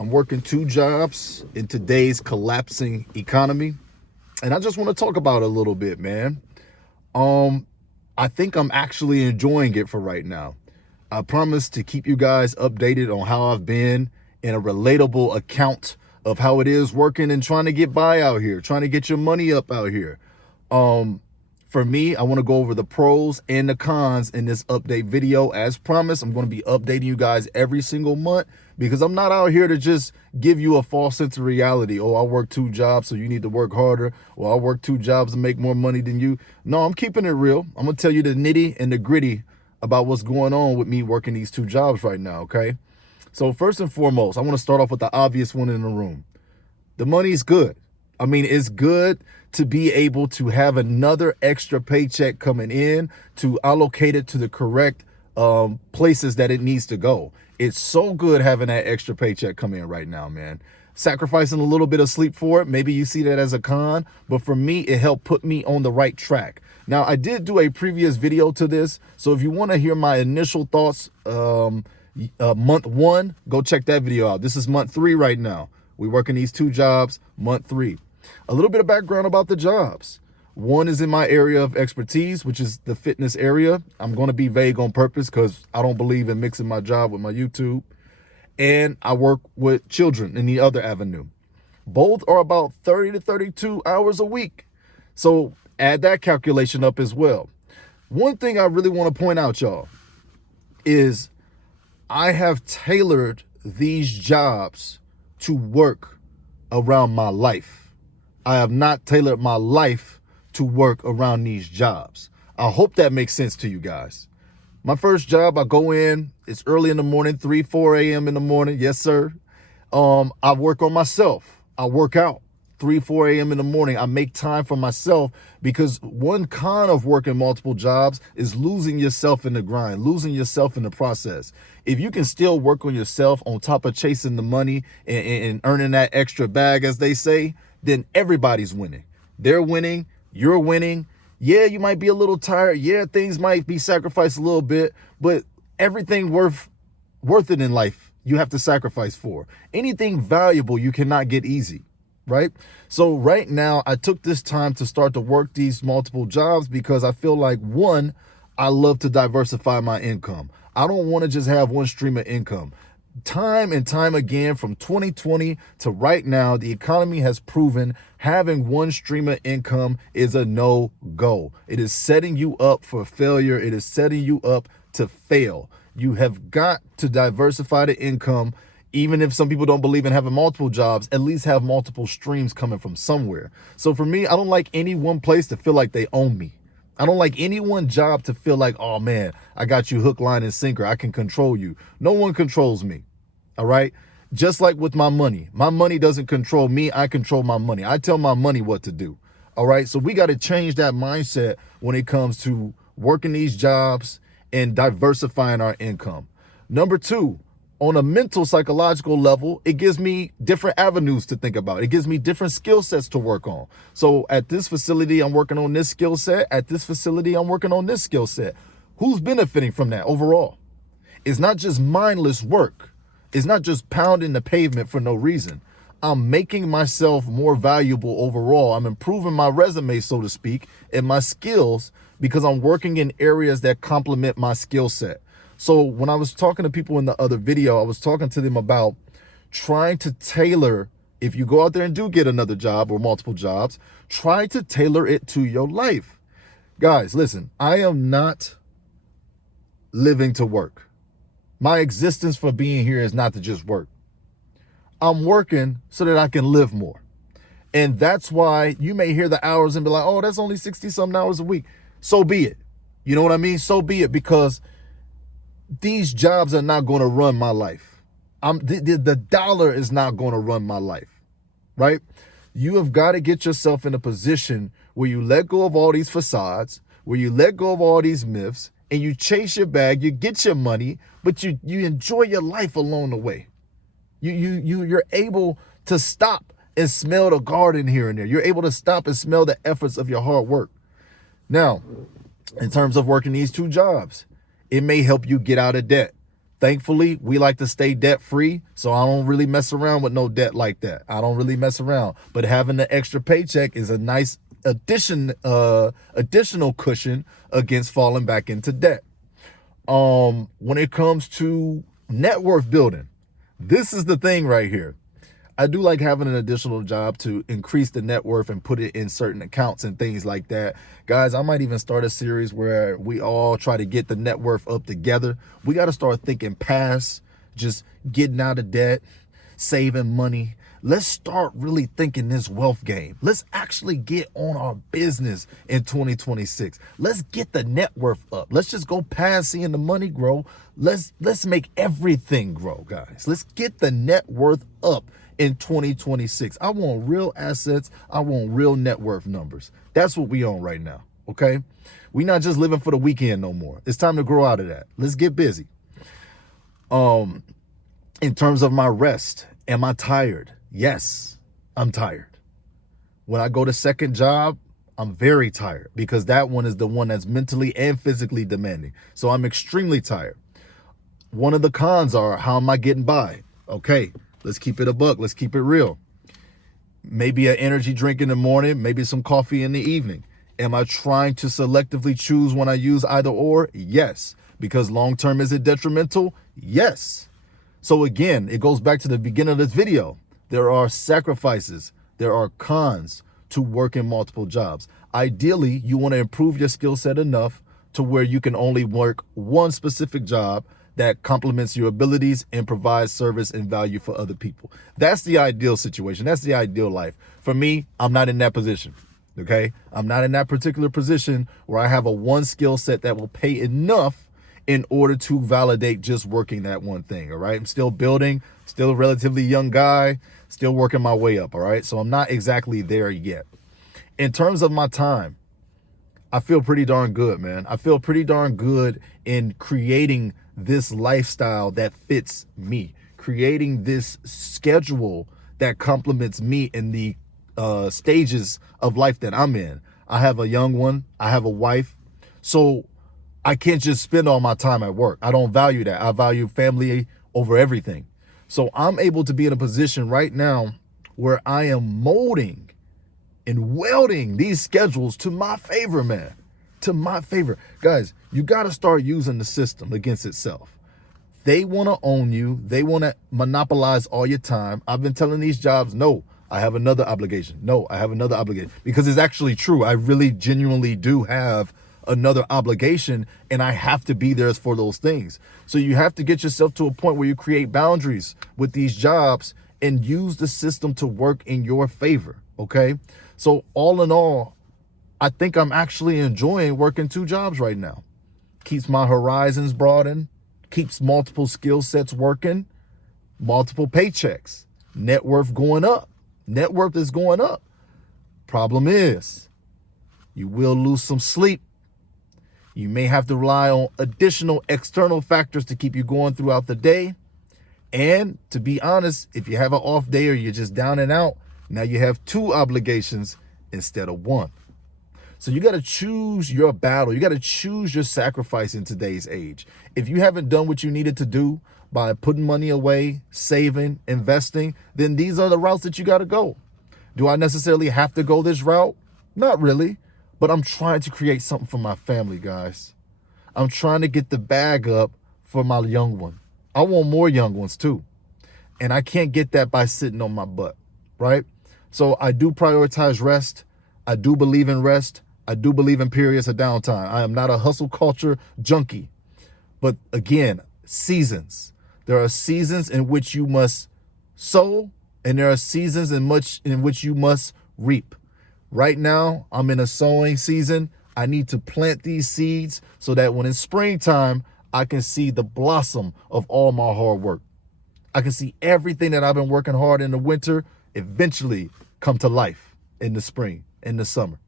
I'm working two jobs in today's collapsing economy, and I just want to talk about it a little bit, man. I think I'm actually enjoying it for right now. I promise to keep you guys updated on how I've been in a relatable account of how it is working and trying to get by out here, trying to get your money up out here. For me, I want to go over the pros and the cons in this update video. As promised, I'm going to be updating you guys every single month because I'm not out here to just give you a false sense of reality. Oh, I work two jobs, so you need to work harder. Or I work two jobs to make more money than you. No, I'm keeping it real. I'm going to tell you the nitty and the gritty about what's going on with me working these two jobs right now, okay? So first and foremost, I want to start off with the obvious one in the room. The money's good. I mean, it's good to be able to have another extra paycheck coming in to allocate it to the correct places that it needs to go. It's so good having that extra paycheck come in right now, man. Sacrificing a little bit of sleep for it, maybe you see that as a con, but for me, it helped put me on the right track. Now, I did do a previous video to this, so if you want to hear my initial thoughts, month one, go check that video out. This is month 3 right now. We're working these two jobs, month 3. A little bit of background about the jobs. One is in my area of expertise, which is the fitness area. I'm going to be vague on purpose because I don't believe in mixing my job with my YouTube. And I work with children in the other avenue. Both are about 30 to 32 hours a week. So add that calculation up as well. One thing I really want to point out, y'all, is I have tailored these jobs to work around my life. I have not tailored my life to work around these jobs. I hope that makes sense to you guys. My first job, I go in, it's early in the morning, 3, 4 a.m. in the morning. Yes, sir. I work on myself. I work out 3, 4 a.m. in the morning. I make time for myself because one con of working multiple jobs is losing yourself in the grind, losing yourself in the process. If you can still work on yourself on top of chasing the money and earning that extra bag, as they say, then everybody's winning. They're winning. You're winning. Yeah, you might be a little tired. Yeah, things might be sacrificed a little bit, but everything worth it in life, you have to sacrifice for. Anything valuable, you cannot get easy, right? So right now, I took this time to start to work these multiple jobs because I feel like, one, I love to diversify my income. I don't want to just have one stream of income. Time and time again, from 2020 to right now, the economy has proven having one stream of income is a no-go. It is setting you up for failure. It is setting you up to fail. You have got to diversify the income. Even if some people don't believe in having multiple jobs, at least have multiple streams coming from somewhere. So for me, I don't like any one place to feel like they own me. I don't like any one job to feel like, oh man, I got you hook, line, and sinker. I can control you. No one controls me. All right. Just like with my money doesn't control me. I control my money. I tell my money what to do. All right. So we got to change that mindset when it comes to working these jobs and diversifying our income. Number 2, on a mental, psychological level, it gives me different avenues to think about. It gives me different skill sets to work on. So at this facility, I'm working on this skill set. At this facility, I'm working on this skill set. Who's benefiting from that overall? It's not just mindless work. It's not just pounding the pavement for no reason. I'm making myself more valuable overall. I'm improving my resume, so to speak, and my skills because I'm working in areas that complement my skill set. So when I was talking to people in the other video, I was talking to them about trying to tailor, if you go out there and do get another job or multiple jobs, try to tailor it to your life. Guys, listen, I am not living to work. My existence for being here is not to just work. I'm working so that I can live more. And that's why you may hear the hours and be like, oh, that's only 60-something hours a week. So be it. You know what I mean? So be it, because these jobs are not going to run my life. The dollar is not going to run my life, right? You have got to get yourself in a position where you let go of all these facades, where you let go of all these myths, and you chase your bag, you get your money, but you enjoy your life along the way. You're able to stop and smell the garden here and there. You're able to stop and smell the efforts of your hard work. Now, in terms of working these two jobs, it may help you get out of debt. Thankfully, we like to stay debt free, so I don't really mess around with no debt like that. I don't really mess around. But having the extra paycheck is a nice additional cushion against falling back into debt. When it comes to net worth building, this is the thing right here. I do like having an additional job to increase the net worth and put it in certain accounts and things like that. Guys, I might even start a series where we all try to get the net worth up together. We got to start thinking past just getting out of debt, saving money. Let's start really thinking this wealth game. Let's actually get on our business in 2026. Let's get the net worth up. Let's just go past seeing the money grow. Let's make everything grow, guys. Let's get the net worth up in 2026. I want real assets. I want real net worth numbers. That's what we on right now, okay? We're not just living for the weekend no more. It's time to grow out of that. Let's get busy. In terms of my rest, am I tired? Yes, I'm tired. When I go to second job, I'm very tired because that one is the one that's mentally and physically demanding. So I'm extremely tired. One of the cons are, how am I getting by? Okay, let's keep it a buck. Let's keep it real. Maybe an energy drink in the morning, maybe some coffee in the evening. Am I trying to selectively choose when I use either or? Yes. Because long-term, is it detrimental? Yes. So again, it goes back to the beginning of this video. There are sacrifices. There are cons to working multiple jobs. Ideally, you want to improve your skill set enough to where you can only work one specific job that complements your abilities and provides service and value for other people. That's the ideal situation. That's the ideal life. For me, I'm not in that position, okay? I'm not in that particular position where I have a one skill set that will pay enough in order to validate just working that one thing, all right? I'm still building, still a relatively young guy, still working my way up, all right? So I'm not exactly there yet. In terms of my time, I feel pretty darn good, man. I feel pretty darn good in creating this lifestyle that fits me, creating this schedule that complements me in the stages of life that I'm in. I have a young one. I have a wife. So I can't just spend all my time at work. I don't value that. I value family over everything. So I'm able to be in a position right now where I am molding and welding these schedules to my favor, man. To my favor. Guys, you got to start using the system against itself. They want to own you. They want to monopolize all your time. I've been telling these jobs, no, I have another obligation. No, I have another obligation. Because it's actually true. I really genuinely do have another obligation, and I have to be there for those things. So you have to get yourself to a point where you create boundaries with these jobs and use the system to work in your favor, okay? So all in all, I think I'm actually enjoying working two jobs right now. Keeps my horizons broadened, keeps multiple skill sets working, multiple paychecks, net worth going up. Net worth is going up. Problem is, you will lose some sleep. You may have to rely on additional external factors to keep you going throughout the day. And to be honest, if you have an off day or you're just down and out, now you have two obligations instead of one. So you got to choose your battle. You got to choose your sacrifice in today's age. If you haven't done what you needed to do by putting money away, saving, investing, then these are the routes that you got to go. Do I necessarily have to go this route? Not really. But I'm trying to create something for my family, guys. I'm trying to get the bag up for my young one. I want more young ones too. And I can't get that by sitting on my butt, right? So I do prioritize rest. I do believe in rest. I do believe in periods of downtime. I am not a hustle culture junkie. But again, seasons. There are seasons in which you must sow, and there are seasons in which you must reap. Right now, I'm in a sowing season. I need to plant these seeds so that when it's springtime, I can see the blossom of all my hard work. I can see everything that I've been working hard in the winter eventually come to life in the spring, in the summer.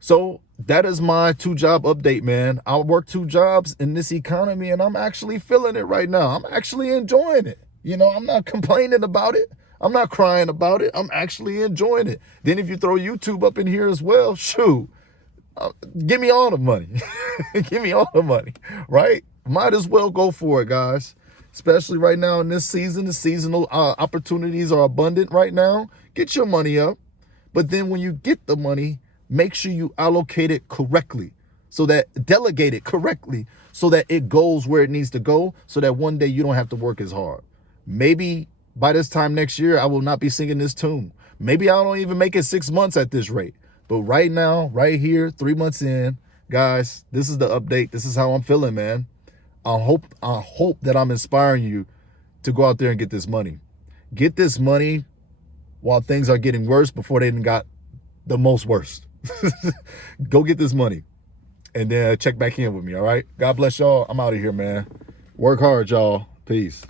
So that is my two-job update, man. I work two jobs in this economy, and I'm actually feeling it right now. I'm actually enjoying it. You know, I'm not complaining about it. I'm not crying about it. I'm actually enjoying it. Then if you throw YouTube up in here as well, shoot, give me all the money. Give me all the money, right? Might as well go for it, guys. Especially right now in this season, the seasonal opportunities are abundant right now. Get your money up. But then when you get the money, make sure you allocate it correctly, so that delegate it correctly, so that it goes where it needs to go, so that one day you don't have to work as hard. Maybe by this time next year, I will not be singing this tune. Maybe I don't even make it 6 months at this rate. But right now, right here, 3 months in, guys, this is the update. This is how I'm feeling, man. I hope that I'm inspiring you to go out there and get this money. Get this money while things are getting worse before they even got the most worst. Go get this money and then check back in with me, all right? God bless y'all. I'm out of here, man. Work hard, y'all. Peace.